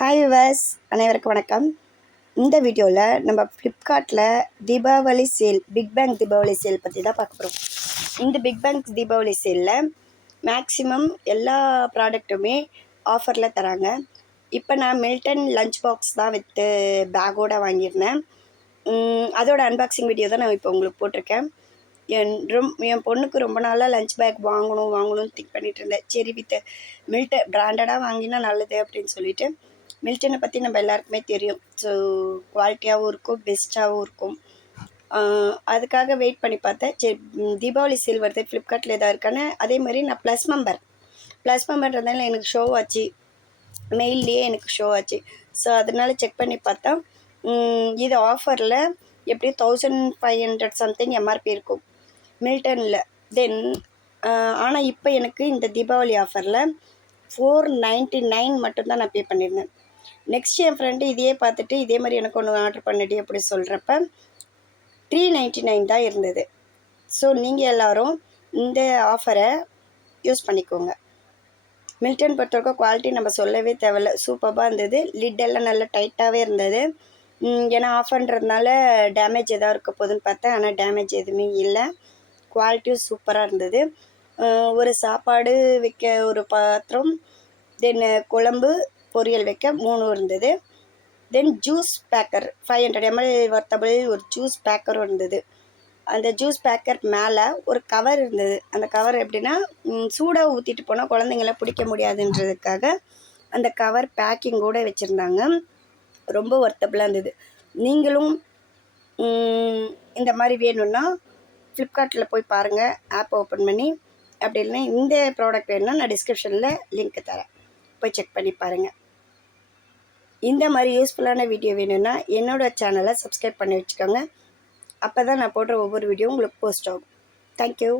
Hi viewers, அனைவருக்கும் வணக்கம். இந்த வீடியோவில் நம்ம ஃப்ளிப்கார்ட்டில் Deepavali sale, big bang Deepavali sale பற்றி தான் பார்க்க போகிறோம். இந்த பிக் பேங் தீபாவளி சேலில் மேக்ஸிமம் எல்லா ப்ராடக்ட்டுமே ஆஃபரில் தராங்க. இப்போ நான் மில்டன் லஞ்ச் பாக்ஸ் தான் வித்து பேக்கோடு வாங்கியிருந்தேன். அதோட அன்பாக்சிங் வீடியோ தான் நான் இப்போ உங்களுக்கு போட்டிருக்கேன். என் பொண்ணுக்கு ரொம்ப நாளாக லஞ்ச் பேக் வாங்கணும்னு திங்க் பண்ணிகிட்டு இருந்தேன். சரி, வித் மில்டன் பிராண்டடாக வாங்கினா நல்லது அப்படின்னு சொல்லிட்டு. மில்டனை பற்றி நம்ம எல்லாருக்குமே தெரியும். ஸோ குவாலிட்டியாகவும் இருக்கும், பெஸ்ட்டாகவும் இருக்கும். அதுக்காக வெயிட் பண்ணி பார்த்தேன். சரி, தீபாவளி சேல் வருது, ஃப்ளிப்கார்ட்டில் எதாவது இருக்கான்னு. அதே மாதிரி நான் ப்ளஸ் மெம்பர்ன்றதுனால எனக்கு ஷோ ஆச்சு, மெயில்லையே எனக்கு ஷோ ஆச்சு. ஸோ அதனால செக் பண்ணி பார்த்தா இது ஆஃபரில் எப்படியும் 1500 சம்திங் எம்ஆர்பி இருக்கும் மில்டனில். தென் ஆனால் இப்போ எனக்கு இந்த தீபாவளி ஆஃபரில் 499 மட்டும்தான் நான் பே பண்ணியிருந்தேன். நெக்ஸ்ட் என் ஃப்ரெண்டு இதையே பார்த்துட்டு இதே மாதிரி எனக்கு ஒன்று ஆர்டர் பண்ணடி அப்படி சொல்கிறப்ப 399 தான் இருந்தது. ஸோ நீங்கள் எல்லோரும் இந்த ஆஃபரை யூஸ் பண்ணிக்கோங்க. மில்டன் பொறுத்தவரைக்கும் குவாலிட்டி நம்ம சொல்லவே தேவையில்ல, சூப்பராக இருந்தது. லிட்டெல்லாம் நல்லா டைட்டாகவே இருந்தது. ஏன்னா ஆஃபர்ன்றதுனால டேமேஜ் எதாவது இருக்க போகுதுன்னு பார்த்தேன், ஆனால் டேமேஜ் எதுவுமே இல்லை. குவாலிட்டியும் சூப்பராக இருந்தது. ஒரு சாப்பாடு வைக்க ஒரு பாத்திரம், தென் குழம்பு பொரியல் வைக்க 3 இருந்தது. தென் ஜூஸ் பேக்கர் 500 ml வர்த்தபிள் ஒரு ஜூஸ் பேக்கரும் இருந்தது. அந்த ஜூஸ் பேக்கர் மேலே ஒரு கவர் இருந்தது. அந்த கவர் எப்படின்னா, சூடாக ஊற்றிட்டு போனால் குழந்தைங்கள பிடிக்க முடியாதுன்றதுக்காக அந்த கவர் பேக்கிங் கூட வச்சுருந்தாங்க. ரொம்ப வர்த்தபிளாக இருந்தது. நீங்களும் இந்த மாதிரி வேணும்னா ஃப்ளிப்கார்ட்டில் போய் பாருங்கள், ஆப் ஓப்பன் பண்ணி. அப்படி இல்லைன்னா இந்த ப்ராடக்ட் வேணும்னா நான் டிஸ்கிரிப்ஷனில் லிங்க் தரேன், போய் செக் பண்ணி பாருங்கள். இந்த மாதிரி யூஸ்ஃபுல்லான வீடியோ வேணும்னா என்னோடய சேனலை சப்ஸ்கிரைப் பண்ணி வச்சுக்கோங்க. அப்போ தான் நான் போடுற ஒவ்வொரு வீடியோ உங்களுக்கு போஸ்ட் ஆகும். தேங்க்யூ.